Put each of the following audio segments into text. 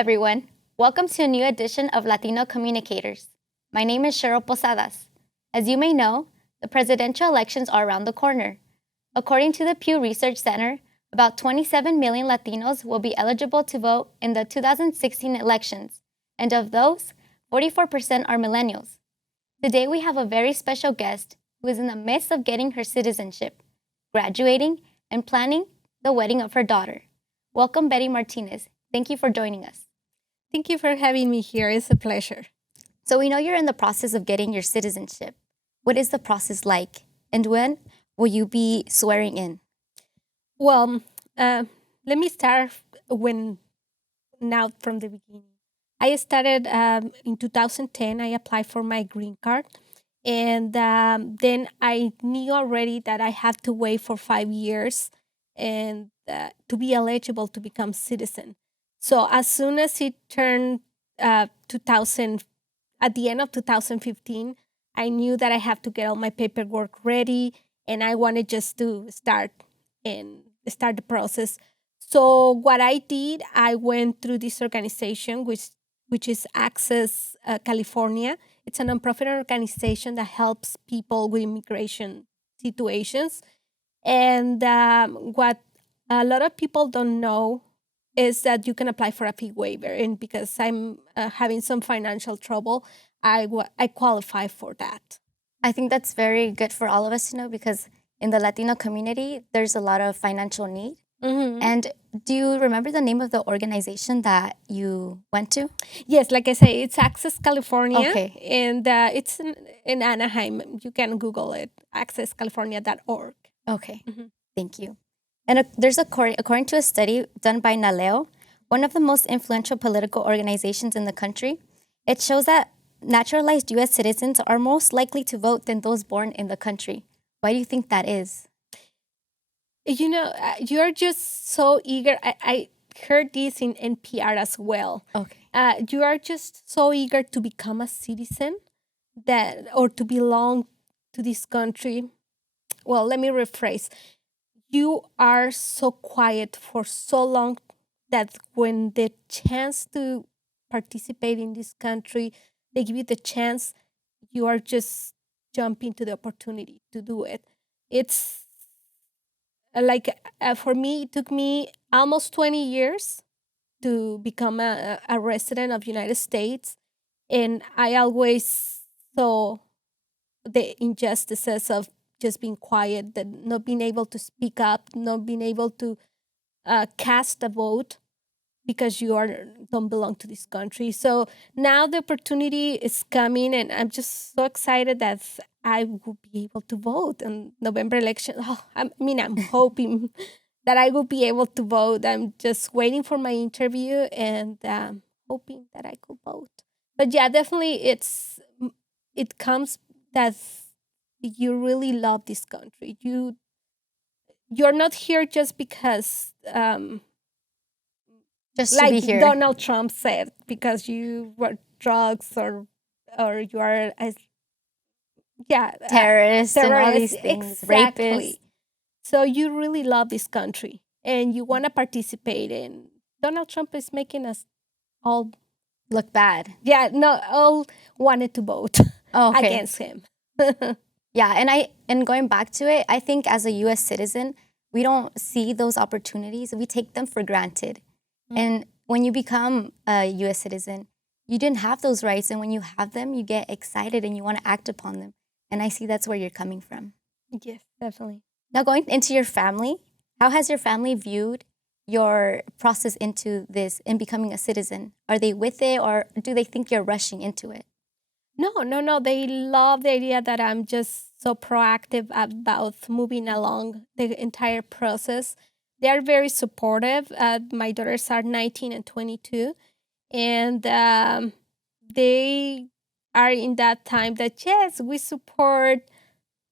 everyone. Welcome to a new edition of Latino Communicators. My name is Cheryl Posadas. As you may know, the presidential elections are around the corner. According to the Pew Research Center, about 27 million Latinos will be eligible to vote in the 2016 elections, and of those, 44% are millennials. Today we have a very special guest who is in the midst of getting her citizenship, graduating, and planning the wedding of her daughter. Welcome, Betty Martinez. Thank you for joining us. Thank you for having me here. It's a pleasure. So we know you're in the process of getting your citizenship. What is the process like? And when will you be swearing in? Well, let me start when now from the beginning. I started in 2010. I applied for my green card, and then I knew already that I had to wait for 5 years and to be eligible to become citizen. So as soon as it turned 2000, at the end of 2015, I knew that I have to get all my paperwork ready, and I wanted just to start the process. So what I did, I went through this organization, which is Access California. It's a nonprofit organization that helps people with immigration situations. And what a lot of people don't know is that you can apply for a fee waiver. And because I'm having some financial trouble, I qualify for that. I think that's very good for all of us to know because in the Latino community, there's a lot of financial need. Mm-hmm. And do you remember the name of the organization that you went to? Yes, like I say, it's Access California. Okay. And it's in Anaheim. You can Google it, accesscalifornia.org. Okay, Mhm. thank you. And according to a study done by NALEO, one of the most influential political organizations in the country, it shows that naturalized U.S. citizens are most likely to vote than those born in the country. Why do you think that is? You're just so eager. I heard this in NPR as well. Okay. You are just so eager to become a citizen or to belong to this country. Well, let me rephrase. You are so quiet for so long that when the chance to participate in this country, they give you the chance, you are just jumping to the opportunity to do it. It's for me, it took me almost 20 years to become a resident of United States, and I always saw the injustices of just being quiet, that not being able to speak up, not being able to cast a vote because you don't belong to this country. So now the opportunity is coming, and I'm just so excited that I will be able to vote in November election. I'm hoping that I will be able to vote. I'm just waiting for my interview and hoping that I could vote. But yeah, definitely, it comes that you really love this country. You're not here just because Just to like be here. Donald Trump said, because you were drugs or you are Terrorists and all these terrorist. things, rapists. Exactly. So you really love this country and you want to participate in. Donald Trump is making us all Look bad. all wanted to vote Okay. against him. Yeah, and going back to it, I think as a US citizen, we don't see those opportunities. We take them for granted. And when you become a US citizen, you didn't have those rights, and when you have them, you get excited and you want to act upon them. And I see that's where you're coming from. Yes, definitely. Now, going into your family, how has your family viewed your process into this in becoming a citizen? Are they with it, or do they think you're rushing into it? No. They love the idea that I'm just so proactive about moving along the entire process. They are very supportive. My daughters are 19 and 22, and they are in that time that, yes, we support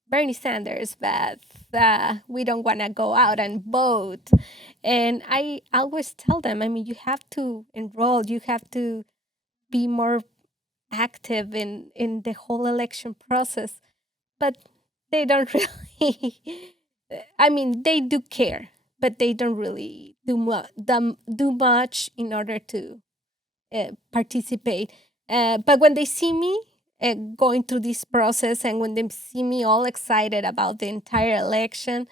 Bernie Sanders, but we don't want to go out and vote. And I always tell them, I mean, you have to enroll, you have to be more active in the whole election process, but they don't really. I mean, they do care, but they don't really do much in order to participate. But when they see me going through this process, and when they see me all excited about the entire election,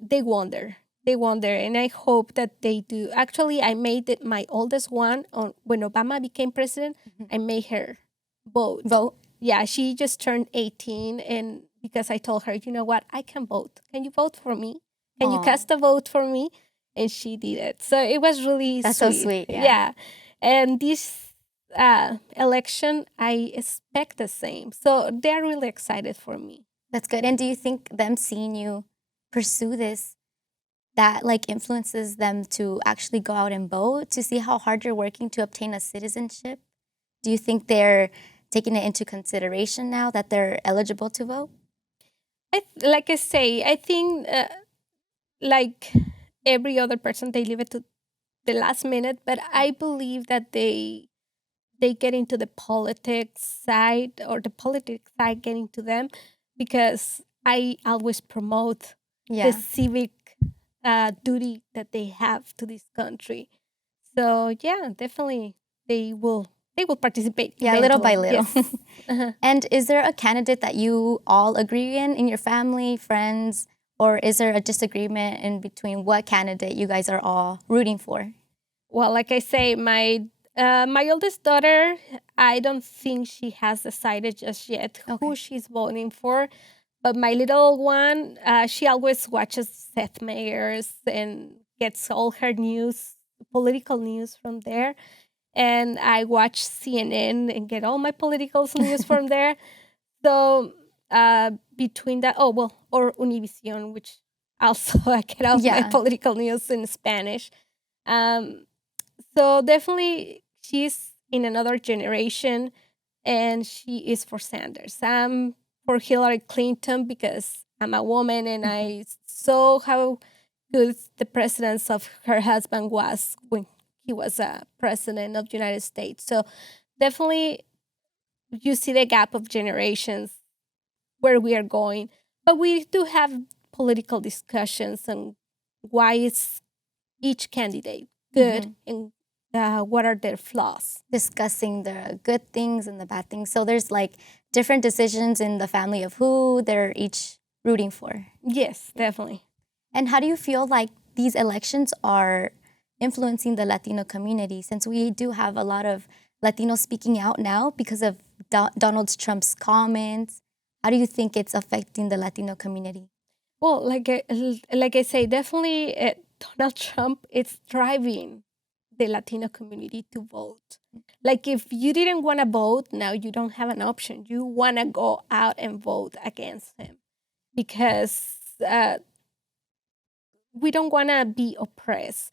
they wonder. They wonder, and I hope that they do. Actually, I made it my oldest one when Obama became president. I made her vote. Vote. Yeah, she just turned 18, and because I told her, you know what, I can vote. Can you vote for me? Can you Aw. cast a vote for me? And she did it. So it was really That's sweet. so sweet, yeah. Yeah. And this election, I expect the same. So they're really excited for me. That's good. And do you think them seeing you pursue this, that like influences them to actually go out and vote, to see how hard you're working to obtain a citizenship? Do you think they're taking it into consideration now that they're eligible to vote? Like I say, I think like every other person, they leave it to the last minute. But I believe that they get into the politics side, or the politics side getting to them, because I always promote Yeah. the civic duty that they have to this country. So yeah, definitely they will participate. Yeah, little by eventually. little. Yes. Uh-huh. And is there a candidate that you all agree in your family, friends, or is there a disagreement in between what candidate you guys are all rooting for? Well, like I say, my oldest daughter, I don't think she has decided just yet who she's voting for. But my little one, she always watches Seth Meyers and gets all her news, political news from there. And I watch CNN and get all my political news from there. So between that, or Univision, which also I get all my Yeah. political news in Spanish. So definitely she's in another generation, and she is for Sanders. I'm for Hillary Clinton because I'm a woman, and I saw how good the presidents of her husband was when he was a president of the United States. So definitely you see the gap of generations where we are going. But we do have political discussions on why is each candidate good, and what are their flaws. Discussing the good things and the bad things. So there's like different decisions in the family of who they're each rooting for. Yes, definitely. And how do you feel like these elections are influencing the Latino community, since we do have a lot of Latinos speaking out now because of Donald Trump's comments? How do you think it's affecting the Latino community? Well, like I say, definitely Donald Trump is driving the Latino community to vote. Like if you didn't want to vote, now you don't have an option. You want to go out and vote against him because we don't want to be oppressed.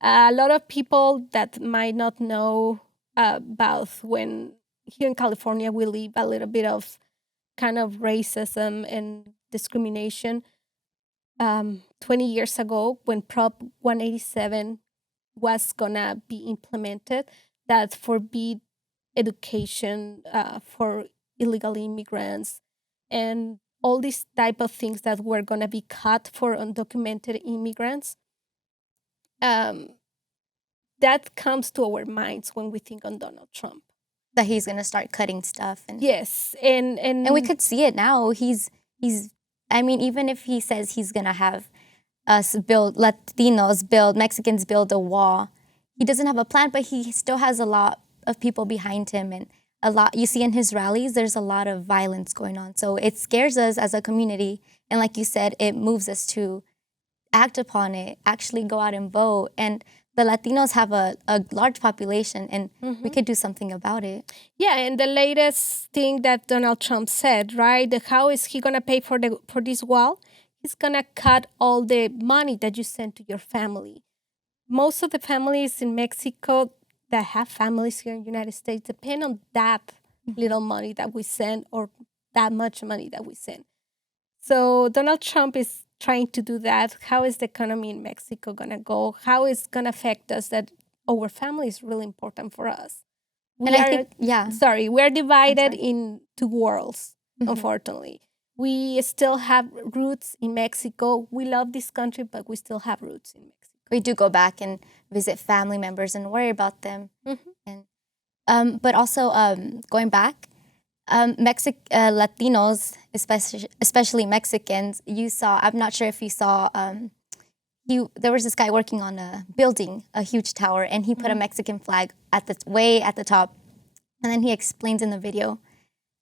A lot of people that might not know about, when here in California we live a little bit of kind of racism and discrimination. 20 years ago, when Prop 187 was gonna be implemented, that forbid education for illegal immigrants, and all these type of things that were gonna be cut for undocumented immigrants. That comes to our minds when we think on Donald Trump. That he's gonna start cutting stuff, and Yes, and we could see it now. He's I mean, even if he says he's gonna have us build, Latinos build, Mexicans build a wall, he doesn't have a plan, but he still has a lot of people behind him, and a lot, you see in his rallies, there's a lot of violence going on. So it scares us as a community, and like you said, it moves us to act upon it, actually go out and vote. And the Latinos have a large population, and we could do something about it. Yeah, and the latest thing that Donald Trump said, right? How is he gonna pay for this wall? He's gonna cut all the money that you send to your family. Most of the families in Mexico that have families here in the United States depend on that little money that we send, or that much money that we send. So Donald Trump is trying to do that. How is the economy in Mexico gonna go? How is gonna affect us? That our family is really important for us. And I think, yeah. Sorry, we're divided sorry. in two worlds, unfortunately. We still have roots in Mexico. We love this country, but we still have roots in Mexico. We do go back and visit family members and worry about them. And But also going back, Latinos, especially Mexicans, you saw. I'm not sure if you saw. There was this guy working on a building, a huge tower, and he put a Mexican flag at the way at the top, and then he explains in the video,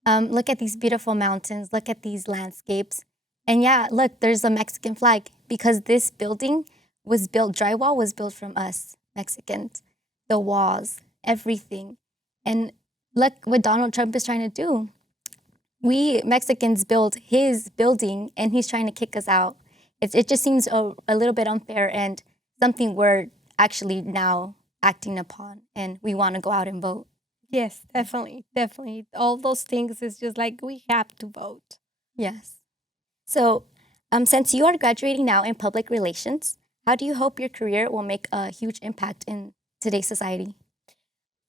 look at these beautiful mountains, look at these landscapes, and yeah, look, there's a Mexican flag because this building was built. Drywall was built from us Mexicans, the walls, everything, and look what Donald Trump is trying to do. We Mexicans built his building, and he's trying to kick us out. It just seems a little bit unfair and something we're actually now acting upon, and we want to go out and vote. Yes, definitely, definitely. All those things is just like we have to vote. Yes. So, since you are graduating now in public relations, how do you hope your career will make a huge impact in today's society?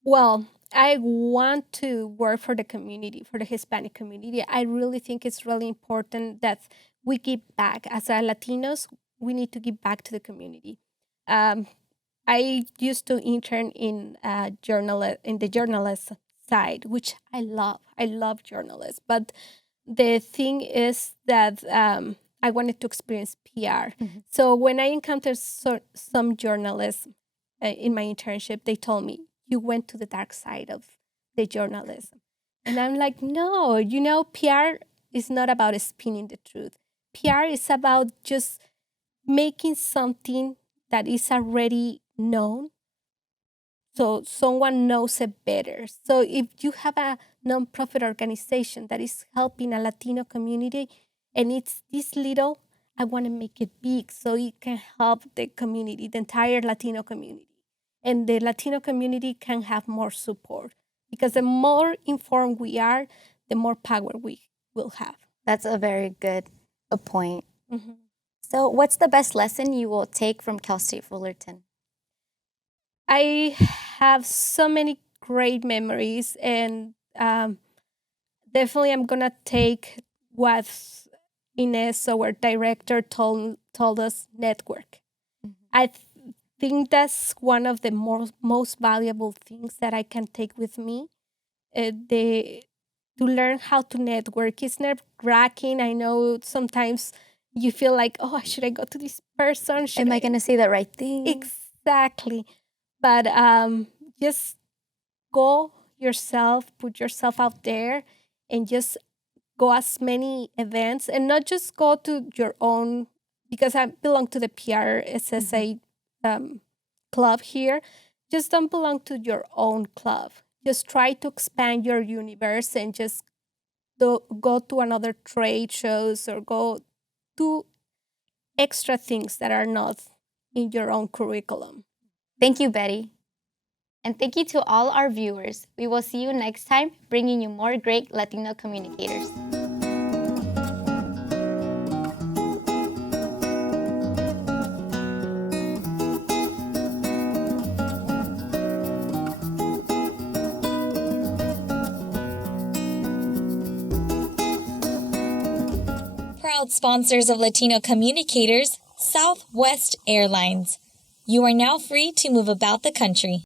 Well, I want to work for the community, for the Hispanic community. I really think it's really important that we give back. As a Latinos, we need to give back to the community. Um, I used to intern in in the journalist side, which I love. I love journalists, but the thing is that I wanted to experience PR. So when I encountered some journalists in my internship, they told me, you went to the dark side of the journalism. And I'm like, no, PR is not about spinning the truth. PR is about just making something that is already known so someone knows it better. So if you have a nonprofit organization that is helping a Latino community and it's this little, I want to make it big so it can help the community, the entire Latino community. And the Latino community can have more support because the more informed we are, the more power we will have. That's a very good point. Mhm. So, what's the best lesson you will take from Cal State Fullerton? I have so many great memories, and definitely I'm gonna take what Ines, our director, told us: network. I think that's one of the most valuable things that I can take with me. The To learn how to network is nerve wracking. I know sometimes you feel like, oh, should I go to this person? Am I going to say the right thing? Exactly. But just go yourself, put yourself out there, and just go as many events, and not just go to your own, because I belong to the PRSSA club here. Just don't belong to your own club. Just try to expand your universe and just go to another trade shows or go to extra things that are not in your own curriculum. Thank you, Betty. And thank you to all our viewers. We will see you next time, bringing you more great Latino communicators. Proud sponsors of Latino Communicators, Southwest Airlines. You are now free to move about the country.